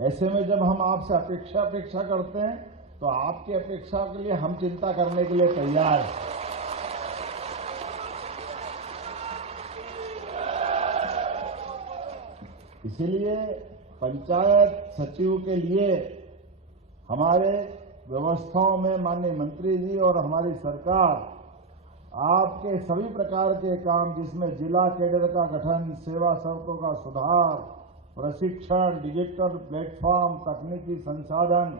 ऐसे में जब हम आपसे अपेक्षा करते हैं तो आपकी अपेक्षा के लिए हम चिंता करने के लिए तैयार हैं। इसीलिए पंचायत सचिव के लिए हमारे व्यवस्थाओं में माननीय मंत्री जी और हमारी सरकार आपके सभी प्रकार के काम, जिसमें जिला कैडर का गठन, सेवा शर्तों का सुधार, प्रशिक्षण, डिजिटल प्लेटफॉर्म, तकनीकी संसाधन,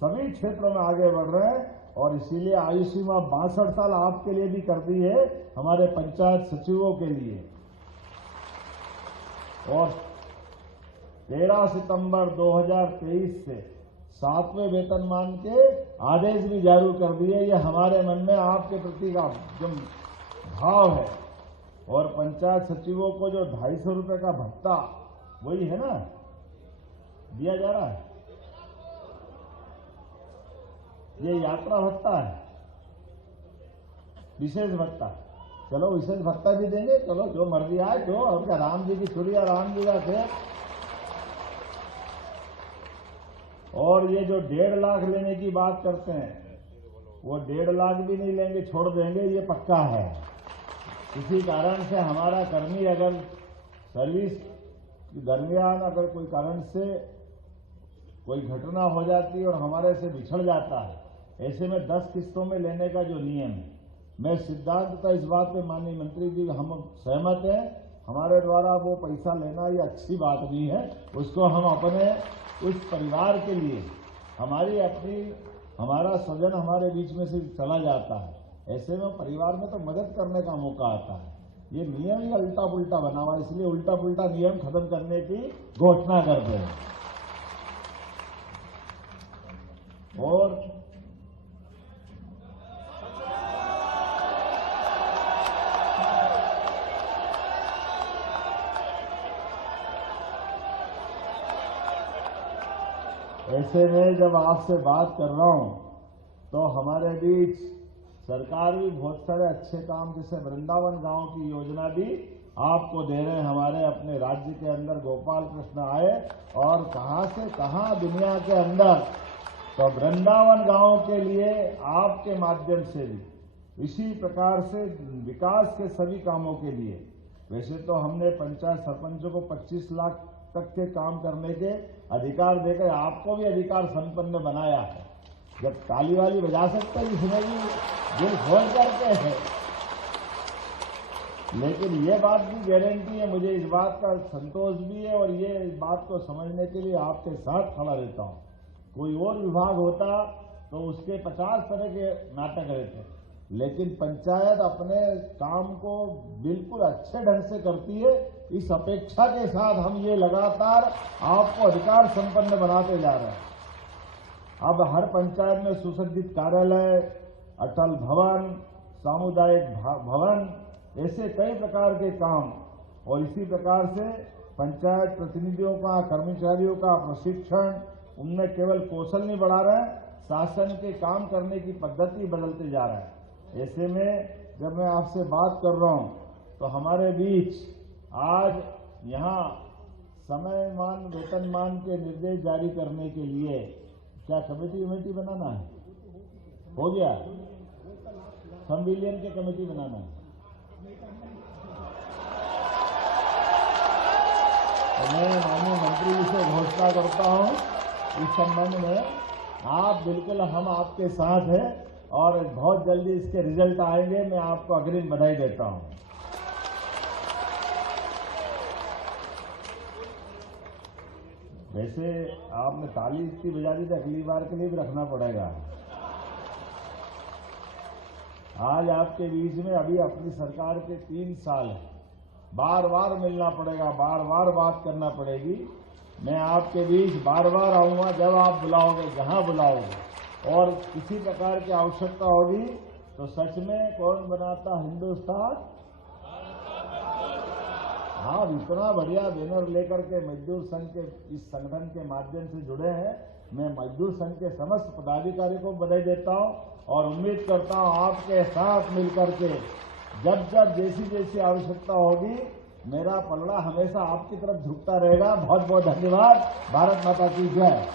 सभी क्षेत्रों में आगे बढ़ रहे हैं। और इसीलिए आयु सीमा 62 साल आपके लिए भी कर दी है, हमारे पंचायत सचिवों के लिए। और 13 सितंबर 2023 से 7वें वेतनमान के आदेश भी जारी कर दिए। ये हमारे मन में आपके प्रति का जो भाव है। और पंचायत सचिवों को जो 250 रुपए का भत्ता, वही है ना, दिया जा रहा है। ये यात्रा भत्ता है, विशेष भत्ता। चलो विशेष भत्ता भी देंगे, चलो जो मर्जी आए, जो और क्या, राम जी की छुड़िया राम जी का खेत। और ये जो 1.5 लाख लेने की बात करते हैं, वो 1.5 लाख भी नहीं लेंगे, छोड़ देंगे, ये पक्का है। किसी कारण से हमारा कर्मी अगर सर्विस के दरमियान अगर कोई कारण से कोई घटना हो जाती है और हमारे से बिछड़ जाता है, ऐसे में 10 किस्तों में लेने का जो नियम है, मैं सिद्धांततः इस बात पे माननीय मंत्री जी हम सहमत हैं। हमारे द्वारा वो पैसा लेना ये अच्छी बात नहीं है। उसको हम अपने उस परिवार के लिए, हमारा स्वजन हमारे बीच में से चला जाता है, ऐसे में परिवार में तो मदद करने का मौका आता है। ये नियम ही उल्टा पुल्टा बना हुआ, इसलिए उल्टा पुल्टा नियम खत्म करने की घोषणा करते हैं। और ऐसे में जब आपसे बात कर रहा हूं तो हमारे बीच सरकार भी बहुत सारे अच्छे काम, जैसे वृंदावन गांव की योजना भी आपको दे रहे हैं। हमारे अपने राज्य के अंदर गोपाल कृष्ण आए और कहां से कहां दुनिया के अंदर, तो वृंदावन गांव के लिए आपके माध्यम से भी इसी प्रकार से विकास के सभी कामों के लिए, वैसे तो हमने पंचायत सरपंचों को 25 लाख तक के काम करने के अधिकार देकर आपको भी अधिकार संपन्न बनाया है। जब ताली वाली बजा सकते हैं, इसमें भी दिल खोल करके है। लेकिन ये बात भी गारंटी है, मुझे इस बात का संतोष भी है और ये इस बात को समझने के लिए आपके साथ खड़ा रहता हूं। कोई और विभाग होता तो उसके 50 तरह के नाटक रहते, लेकिन पंचायत अपने काम को बिल्कुल अच्छे ढंग से करती है। इस अपेक्षा के साथ हम ये लगातार आपको अधिकार संपन्न बनाते जा रहे हैं। अब हर पंचायत में सुसज्जित कार्यालय, अटल भवन, सामुदायिक भवन, ऐसे कई प्रकार के काम। और इसी प्रकार से पंचायत प्रतिनिधियों का, कर्मचारियों का प्रशिक्षण, उनमें केवल कौशल नहीं बढ़ा रहे हैं, शासन के काम करने की पद्धति बदलते जा रहे हैं। ऐसे में जब मैं आपसे बात कर रहा हूं तो हमारे बीच आज यहां समयमान वेतनमान के निर्देश जारी करने के लिए क्या कमेटी बनाना है? हो गया, संविलियन की कमेटी बनाना है। तो मैं माननीय मंत्री जी से घोषणा करता हूं इस संबंध में, आप बिल्कुल, हम आपके साथ हैं और बहुत जल्दी इसके रिजल्ट आएंगे। मैं आपको अग्रिम बधाई देता हूं। वैसे आपने ताली इतनी बजा दी तो अगली बार के लिए भी रखना पड़ेगा। आज आपके बीच में अभी अपनी सरकार के 3 साल है, बार बार मिलना पड़ेगा, बार बार बात करना पड़ेगी। मैं आपके बीच बार बार आऊंगा जब आप बुलाओगे, जहां बुलाओगे। और किसी प्रकार की आवश्यकता होगी तो सच में कौन बनाता हिंदुस्तान। हाँ, इतना बढ़िया बैनर लेकर के मजदूर संघ के इस संगठन के माध्यम से जुड़े हैं। मैं मजदूर संघ के समस्त पदाधिकारियों को बधाई देता हूं और उम्मीद करता हूं आपके साथ मिलकर के जब जब जैसी जैसी आवश्यकता होगी मेरा पलड़ा हमेशा आपकी तरफ झुकता रहेगा। बहुत बहुत धन्यवाद। भारत माता की जय।